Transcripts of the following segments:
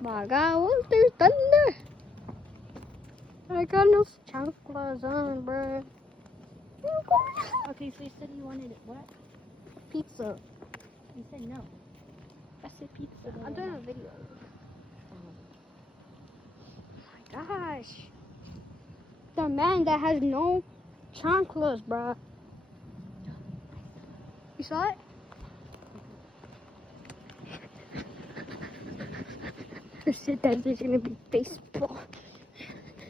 My God, what's there thunder? I got no chanclas on, bro. Okay, so you said you wanted what? Pizza. You said no. I said pizza. I'm doing a video. Oh my gosh. The man that has no chanclas, bro. You saw it? I said that there's gonna be baseball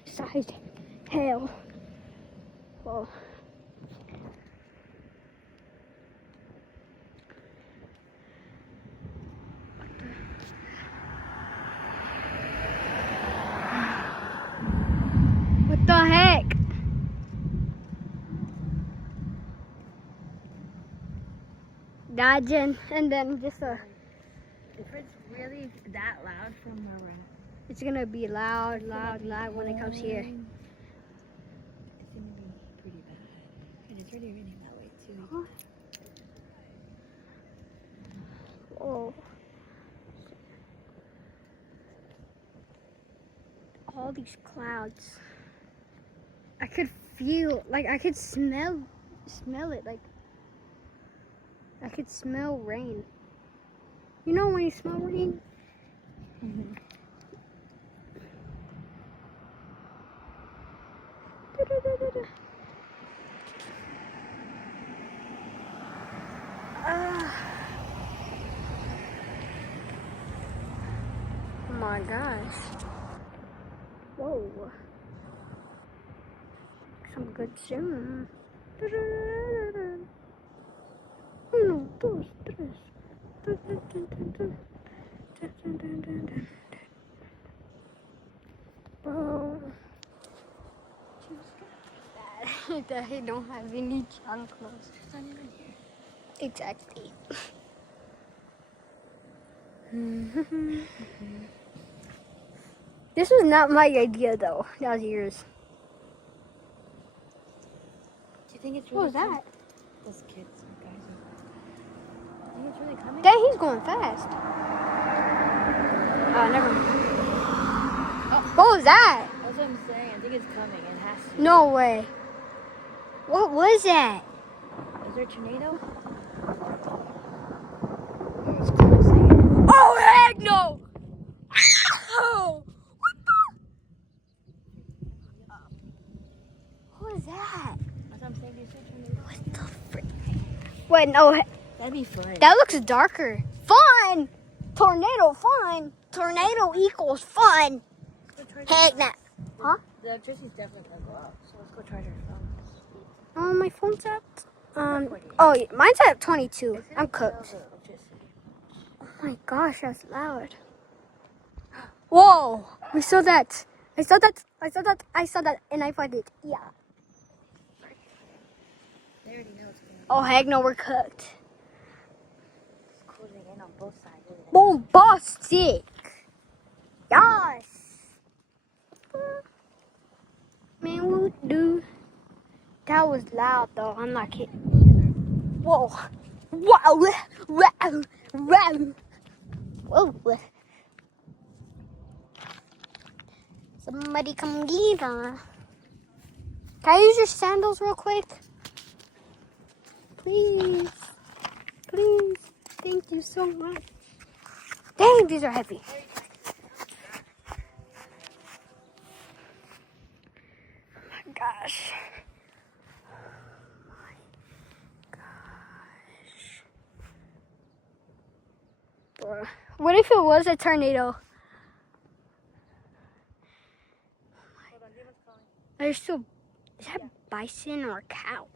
size hail. Well, what the heck? Dodging, and then just a. If it's really that loud from where we're at. It's gonna be loud when it comes here. It's gonna be pretty bad. And it's already raining that way too. Huh? Oh. All these clouds. I could feel, like I could smell it, like I could smell rain. You know when you smell rain? Mm-hmm. Oh my gosh. Whoa. Some good zoom. Uno, dos, tres. Bro. That he don't have any chanclas. It's not even here. Exactly. This was not my idea though. That was yours. Do you think it's What really was that? Those kids or guys are. Do you think it's really coming? Dang, he's going fast. Oh, never mind. Oh. What was that? That's what I'm saying. I think it's coming. It has to. No way. What was that? Is there a tornado? It's closing. Oh, heck no! Oh, what was that? That's what I'm saying. Is there a tornado? What the frick? Wait, no. That'd be fun. That looks darker. Fun! Tornado, fun! Tornado equals fun! Heck no. Huh? The electricity's definitely gonna go out. So let's go charge our phones. My phone's at. Oh, yeah, mine's at 22. I'm cooked. Oh my gosh, that's loud. Whoa! We saw that. I saw that, and I found it. Yeah. They already know what's going on. Oh, heck no, we're cooked. It's closing in on both sides. Look at that. Bombastic! Yes! Man, what do? That was loud though, I'm not kidding. Whoa! Wow! Wow! Wow! Whoa! Somebody come get her. Can I use your sandals real quick? Please. Please. Thank you so much. Dang, these are heavy. Oh my gosh. Bro. What if it was a tornado? There's still, is that bison or cow?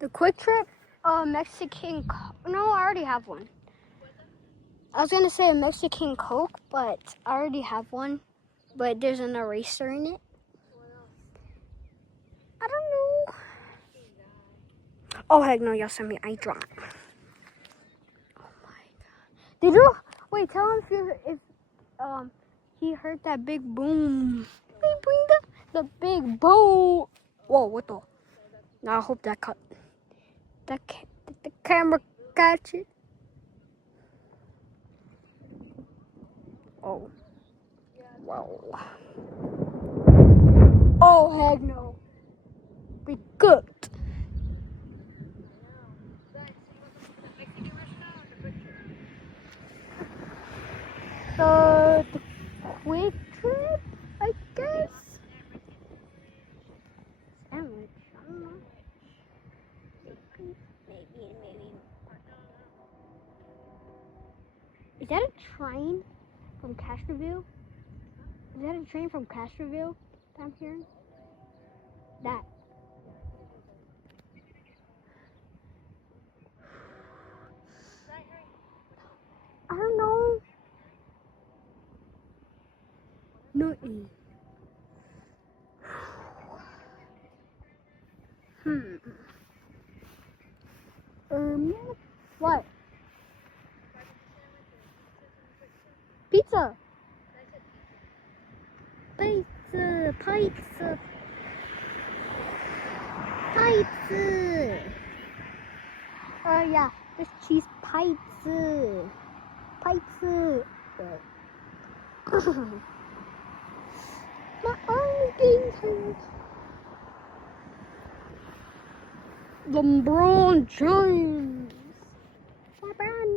The Quick Trip, Mexican, no, I already have one. I was gonna say a Mexican Coke, but I already have one. But there's an eraser in it. I don't know. Oh heck no, y'all sent me eye drop. Oh my god. Did you wait, tell him if he heard that big boom. They bring the big boom. Whoa, what the? Now I hope that cut. Did the camera catch it? Oh. Whoa. Oh, heck no. We cooked. So, the quick trip, I guess? Sandwich, I don't know. Maybe. Is that a train from Castroville? Is that a train from Castroville that I'm hearing? That. I don't know. Nothing. What? Pizza. Pizza. Yeah, there's cheese pizza. My arm is getting hurt. LeBron James. LeBron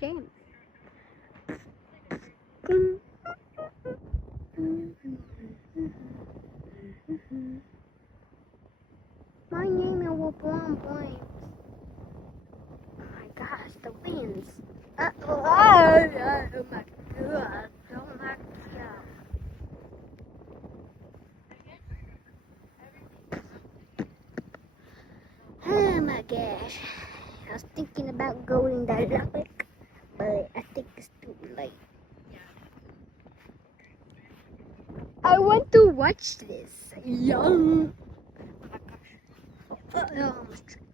James. My name is LeBron James. Oh my gosh, the winds. Oh my god. Oh my gosh. I was thinking about going to Lubbock, but I think it's too late. I want to watch this. Young. Oh my gosh. I almost tripped.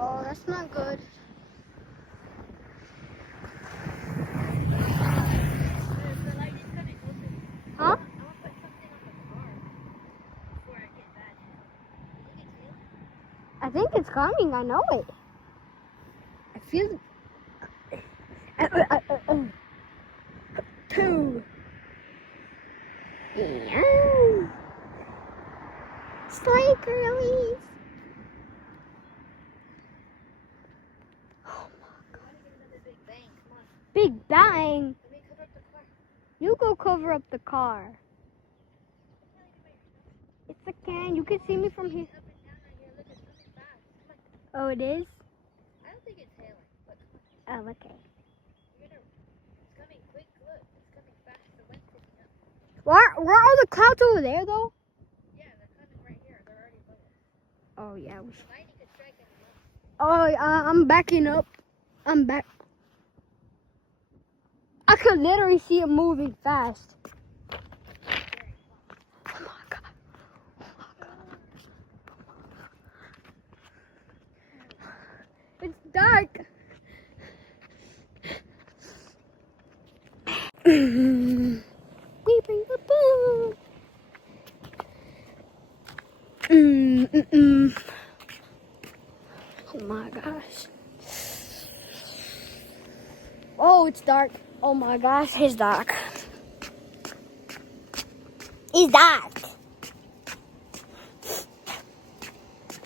Oh, that's not good. Huh? I think it's coming. I know it. I feel it. Two. Yeah. Slay girlies. Oh my god. Big bang. You go cover up the car. It's a can. You can see me from here. Oh, it is? I don't think it's hailing. Oh, okay. It's coming quick. Look, it's coming fast. The wind's picking up. Where are the clouds over there, though? Yeah, they're coming right here. They're already above us. Oh, yeah. The lightning could strike any moment. Oh, I'm backing up. I'm back. I could literally see it moving fast. Oh my god. It's dark. We bring the boom. Oh my gosh. Oh, it's dark. Oh my gosh, it's dark. It's dark.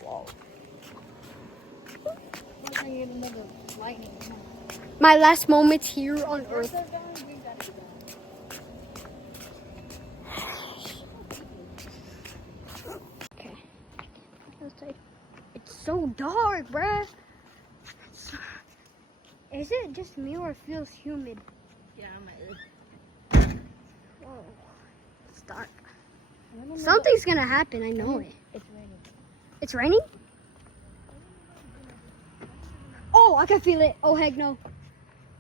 Whoa. My last moments here on Earth. Okay. It's so dark, bruh. Is it just me or it feels humid? Yeah, I'm Whoa. It's dark. Something's gonna happen, I know it. It's raining. It's raining? Oh, I can feel it. Oh, heck no.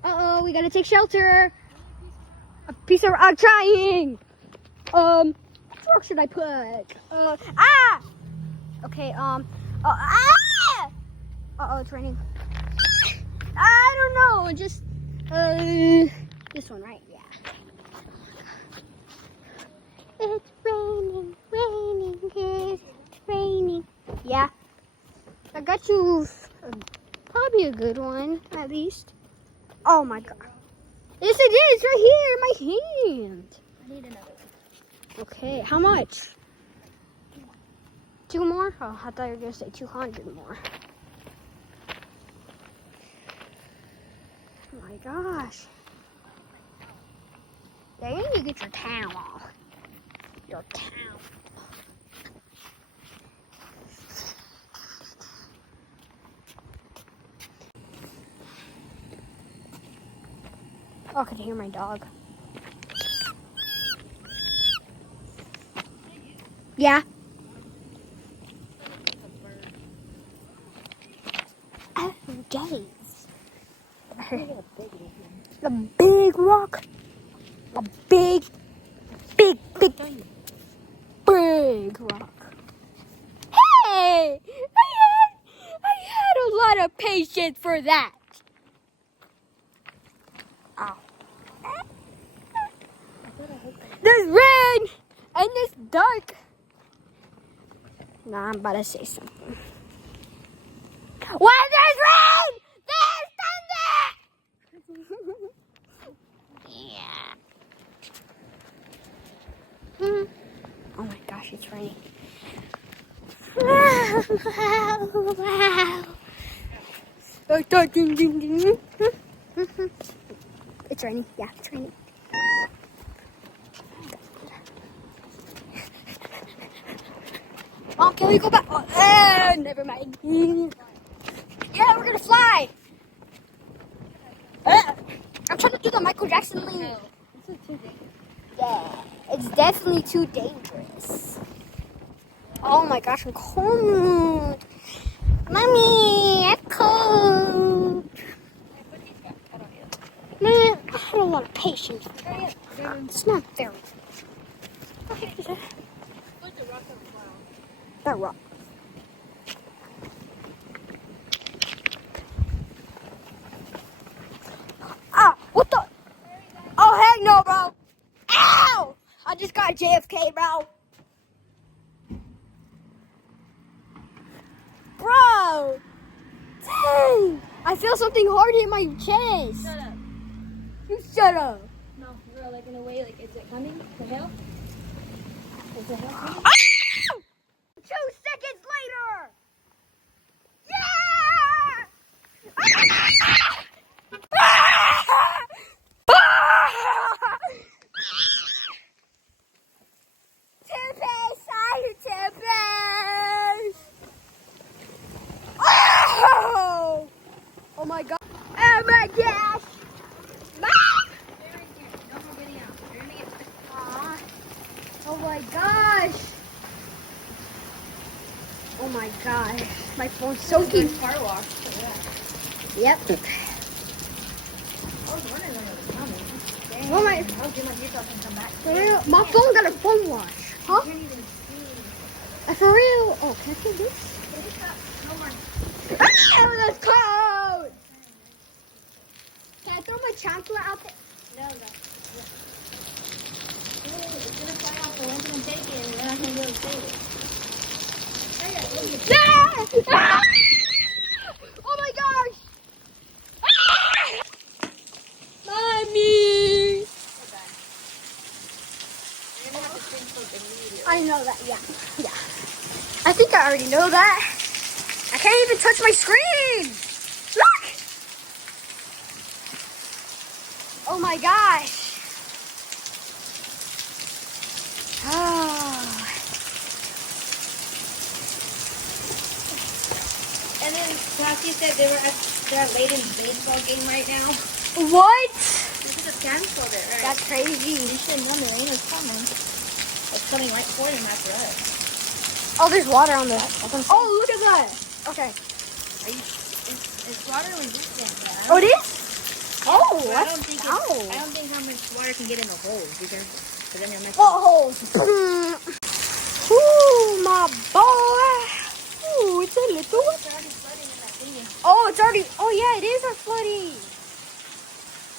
Uh-oh, we gotta take shelter. A piece of, I'm trying. rock should I put? Okay, it's raining. I don't know, just, this one, right? Yeah. It's raining, it's raining. Yeah. I got you probably a good one, at least. Oh my god. Yes, it is, right here in my hand. I need another one. Okay, how much? 2 more? Oh, I thought you were going to say 200 more. Oh my gosh. Yeah, you need to get your towel. Your towel. Oh, I could hear my dog. Yeah. Oh, days. A big rock. A big rock. Hey! I had a lot of patience for that. Ow. There's rain! And it's dark. Nah, I'm about to say something. When there's rain, there's thunder! Yeah. Oh my gosh, it's raining. Wow. It's raining. Yeah, it's raining. Oh, can we go back? Oh, never mind. Yeah, we're gonna fly. I'm trying to do the Michael Jackson lean. No, this is too dangerous. Yeah, it's definitely too dangerous. Oh my gosh, I'm cold. Mommy, I'm cold. Man, I had a lot of patience. It's not very. Okay, that rock. Ah, what the? Oh, heck no, bro. Ow! I just got JFK, bro. Bro! Dang! I feel something hard in my chest. Shut up. You shut up. No, for real, like in a way, like, is it coming? The hail? Is the hail coming? Ah! 2 seconds later! Yeah! Tempest! Oh my god! Oh my gosh! Oh my gosh! Oh my gosh! My phone's soaking. Car wash. Yep. I was wondering when it was coming. Dang. Oh my- I was doing my TikTok and come back. For real? My phone got a phone wash. Huh? I can't even see. For real? Oh, can I take this? No more. Ah, that's cold! Can I throw my chancellor out there? No, no. Ooh, it's gonna fly off the ones I'm taking, and then I'm gonna go save it. Yeah! Ah! Oh my gosh! Ah! Mommy! You're gonna have to spin something immediately. I know that, yeah. Yeah. I think I already know that. I can't even touch my screen! Look! Oh my gosh. Oh. And then Cassie said they were at that Layden's baseball game right now. What? This is a canceled it, right? That's crazy. You should know the rain is coming. It's coming right for them after us. Oh, there's water on this. Oh, Oh, look at that. Okay. it's water resistant. But Oh, it is? Oh, but I don't think ow. I don't think how much water can get in the holes because then they'll mess What holes? my boy. Ooh, it's a little one. Oh, it's already. Oh, yeah, it is a flooding.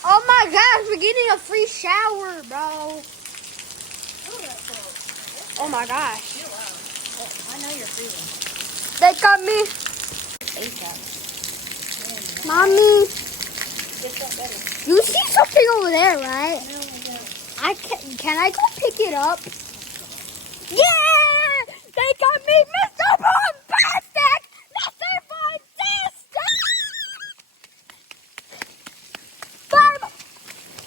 Oh my gosh, we're getting a free shower, bro. Oh my gosh. I know you're freezing. They got me. ASAP. Mommy, It's not better. you see something over there, right? No, I don't. Can I go pick it up? Yeah! They got me, Mr. Bombastic! Mr. Bombastic! Bye!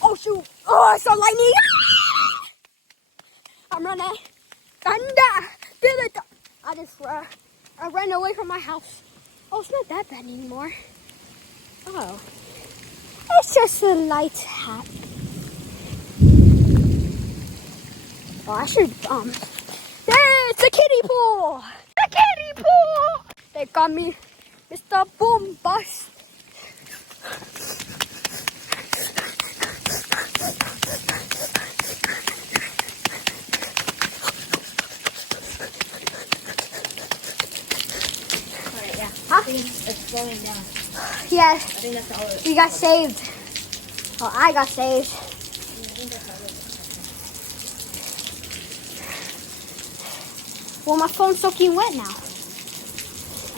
Oh shoot! Oh, I saw lightning! I'm running. Thunder! I ran away from my house. Oh, it's not that bad anymore. Oh. It's just a light hat. Oh, I should, there's the kiddie pool! The kiddie pool! They got me, Mr. Boom Bust. Alright, yeah. Huh? I think it's slowing down. Yeah, I think that's all it we got saved. Oh, I got saved. I think that's all it Well, my phone's soaking wet now.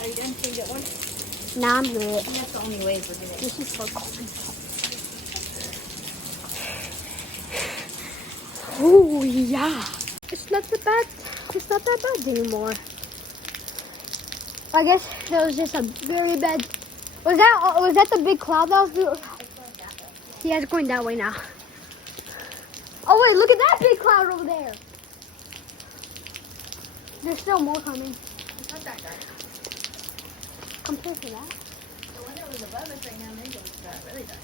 Are you done? Can you get one? Nah, I'm I good. think that's the only way we're doing it. This is so cold. Oh yeah. It's not that bad. It's not that bad anymore. I guess that was just a very bad. Was that the big cloud that was? Yeah, it's going that way now. Oh wait, look at that big cloud over there. There's still more coming. It's not that dark. Compared to that. The one that was above us right now, maybe it's really dark.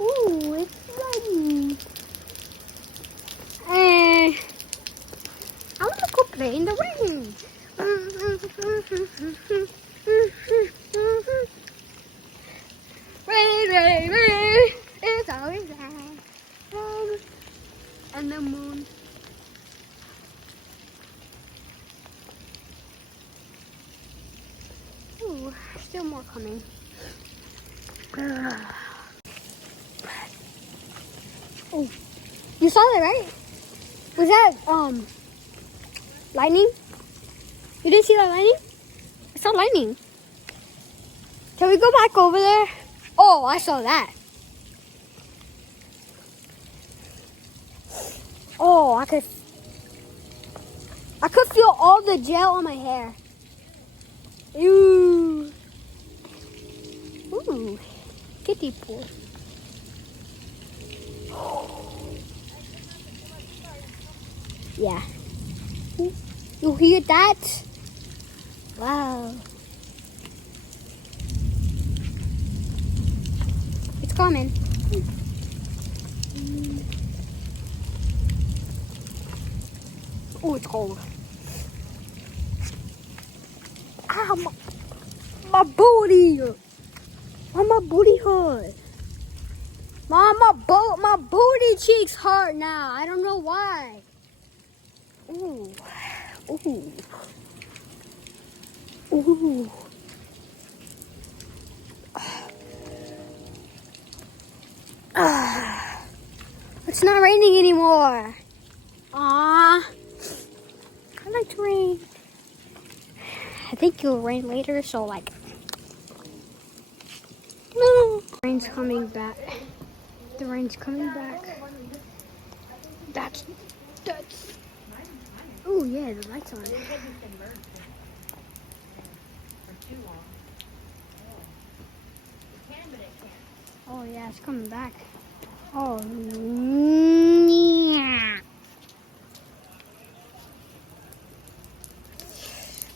Ooh, it's sunny. I want to go play in the rain. Rain, rain, rain. It's always rain. And the moon. Ooh, still more coming. Oh, you saw that, right? Was that lightning? You didn't see that lightning? I saw lightning. Can we go back over there? Oh, I saw that. Oh, I could feel all the gel on my hair. Ooh. Ooh. Kiddie pool. Yeah. You hear that? Wow. It's coming. Oh, it's cold. Ah, my booty. Oh, my booty hurt. Mom, my booty cheeks hurt now. I don't know why. Ooh. Ooh. Ooh. It's not raining anymore. Ah, I like rain. I think it'll rain later, so like. No. Rain's coming back. The rain's coming back. That's. Oh yeah, the lights on. Oh yeah, it's coming back. Oh yeah.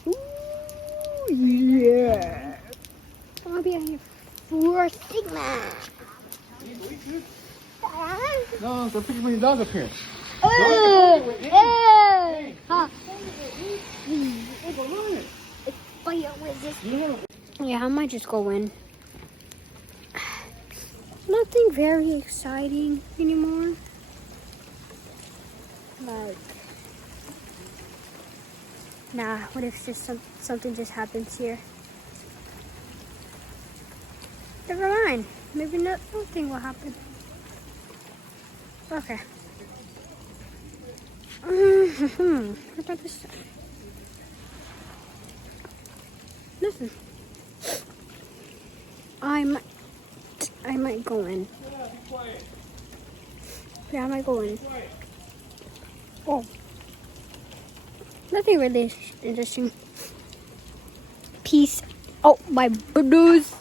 Ooh, yeah. I'm gonna be out here for Sigma. No, go pick up your dog up here. Hey! Huh? Yeah, I might just go in. Nothing very exciting anymore. Like, Nah, what if just something just happens here? Never mind. Maybe nothing will happen. Okay. What about this side? Listen. I might go in. Yeah, I might go in. Oh. Nothing really interesting. Peace out, my buddies.